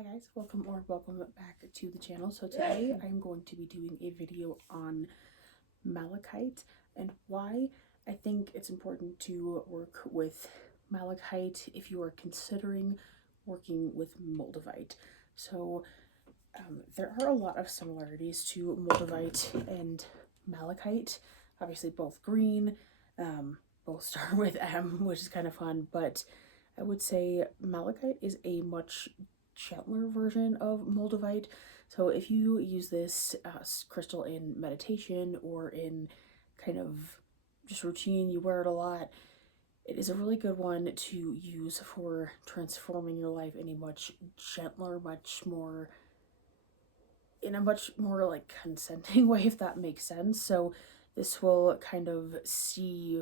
Hi guys, welcome back to the channel. So today I'm going to be doing a video on malachite and why I think it's important to work with malachite if you are considering working with Moldavite. So there are a lot of similarities to Moldavite and malachite. Obviously both green, both start with M, which is kind of fun, but I would say malachite is a much gentler version of Moldavite. So if you use this crystal in meditation or in kind of just routine, you wear it a lot, it is a really good one to use for transforming your life in a much gentler, in a much more like consenting way, if that makes sense. So this will kind of see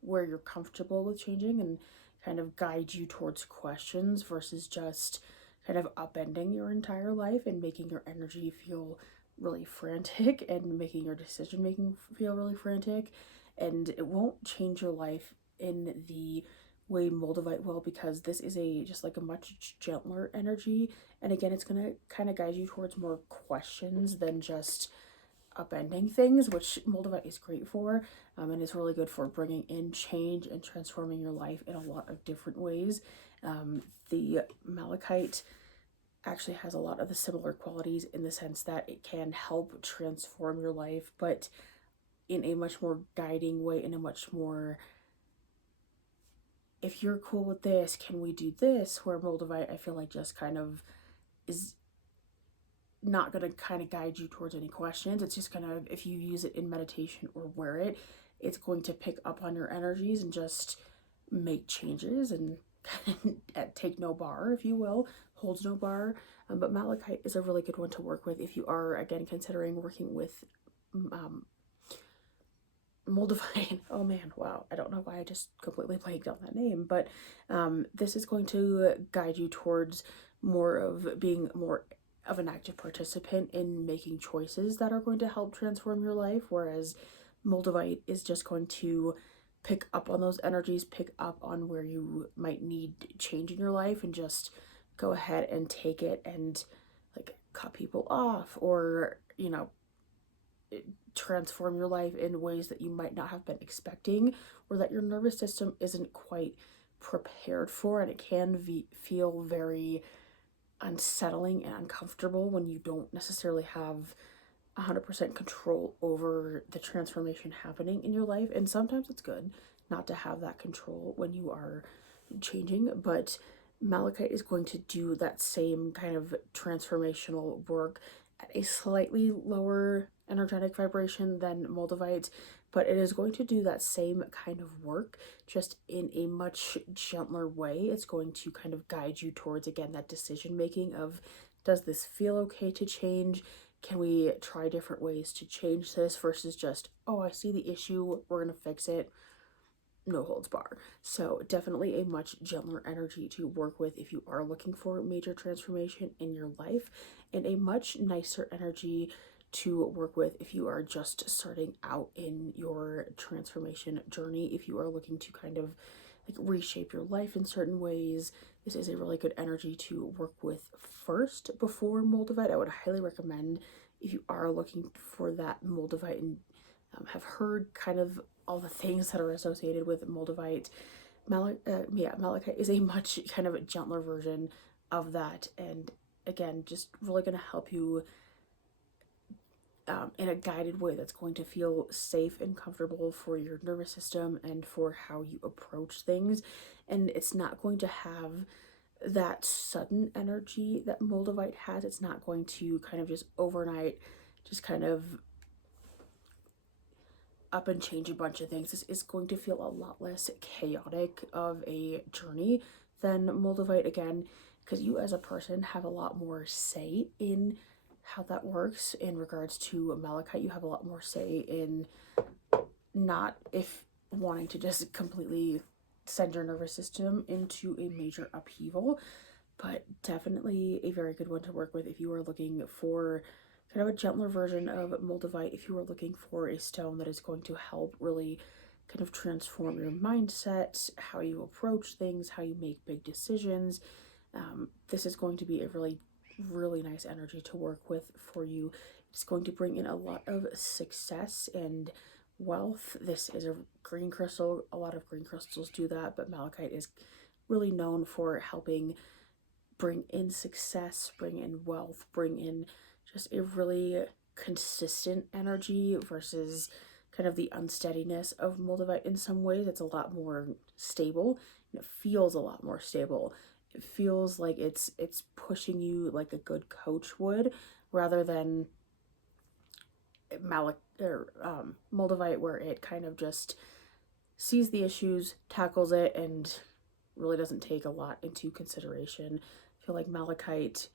where you're comfortable with changing and kind of guide you towards questions versus just kind of upending your entire life and making your energy feel really frantic and making your decision making feel really frantic. And it won't change your life in the way Moldavite will, because this is a just like a much gentler energy, and again it's going to kind of guide you towards more questions than just upending things, which Moldavite is great for, and is really good for bringing in change and transforming your life in a lot of different ways. The malachite actually has a lot of the similar qualities in the sense that it can help transform your life, but in a much more guiding way, in a much more, if you're cool with this, can we do this? Where Moldavite, I feel like, just kind of is not going to kind of guide you towards any questions. It's just gonna, if you use it in meditation or wear it, it's going to pick up on your energies and just make changes and take no bar, if you will, holds no bar. But malachite is a really good one to work with if you are, again, considering working with Moldavite. Oh man, wow, I don't know why I just completely blanked on that name, but this is going to guide you towards more of being more of an active participant in making choices that are going to help transform your life, whereas Moldavite is just going to pick up on those energies, pick up on where you might need change in your life, and just go ahead and take it and like cut people off, or transform your life in ways that you might not have been expecting, or that your nervous system isn't quite prepared for. And it can feel very unsettling and uncomfortable when you don't necessarily have 100% control over the transformation happening in your life. And sometimes it's good not to have that control when you are changing, but malachite is going to do that same kind of transformational work at a slightly lower energetic vibration than Moldavite, but it is going to do that same kind of work, just in a much gentler way. It's going to kind of guide you towards, again, that decision making of, does this feel okay to change? Can we try different ways to change this, versus just, oh, I see the issue, we're gonna fix it, no holds bar. So definitely a much gentler energy to work with if you are looking for major transformation in your life, and a much nicer energy to work with if you are just starting out in your transformation journey. If you are looking to kind of like reshape your life in certain ways, this is a really good energy to work with first before Moldavite. I would highly recommend, if you are looking for that Moldavite and have heard kind of all the things that are associated with Moldavite, malachite is a much kind of a gentler version of that, and again, just really going to help you in a guided way that's going to feel safe and comfortable for your nervous system and for how you approach things. And it's not going to have that sudden energy that Moldavite has. It's not going to kind of just overnight just kind of up and change a bunch of things. This is going to feel a lot less chaotic of a journey than Moldavite, again, because you as a person have a lot more say in how that works. In regards to malachite, you have a lot more say in not if wanting to just completely send your nervous system into a major upheaval, but definitely a very good one to work with if you are looking for kind of a gentler version of Moldavite, if you are looking for a stone that is going to help really kind of transform your mindset, how you approach things, how you make big decisions. This is going to be a really really nice energy to work with for you. It's going to bring in a lot of success and wealth. This is a green crystal. A lot of green crystals do that, but malachite is really known for helping bring in success, bring in wealth, bring in just a really consistent energy versus kind of the unsteadiness of Moldavite in some ways. It's a lot more stable and it feels a lot more stable. It feels like it's pushing you like a good coach would, rather than Moldavite, where it kind of just sees the issues, tackles it, and really doesn't take a lot into consideration. I feel like Malachite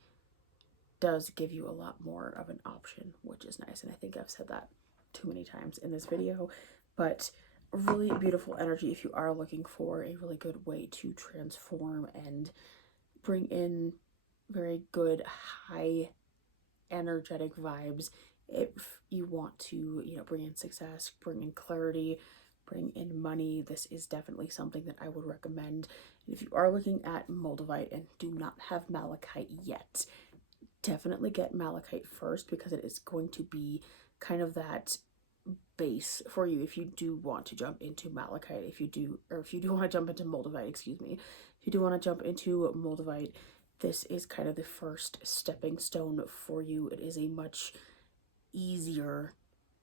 does give you a lot more of an option, which is nice. And I think I've said that too many times in this video, but a really beautiful energy if you are looking for a really good way to transform and bring in very good, high energetic vibes. If you want to, bring in success, bring in clarity, bring in money, this is definitely something that I would recommend. If you are looking at Moldavite and do not have malachite yet, definitely get malachite first, because it is going to be kind of that base for you if you do want to jump into malachite. If you do want to jump into Moldavite, excuse me, if you do want to jump into Moldavite, this is kind of the first stepping stone for you. It is a much easier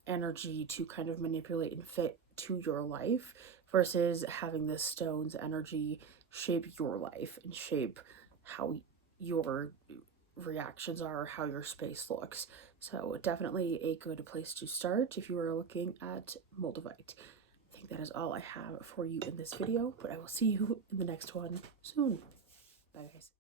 energy to kind of manipulate and fit to your life versus having the stone's energy shape your life and shape how your reactions are, how your space looks. So definitely a good place to start if you are looking at Moldavite. I think that is all I have for you in this video, but I will see you in the next one soon. Bye guys.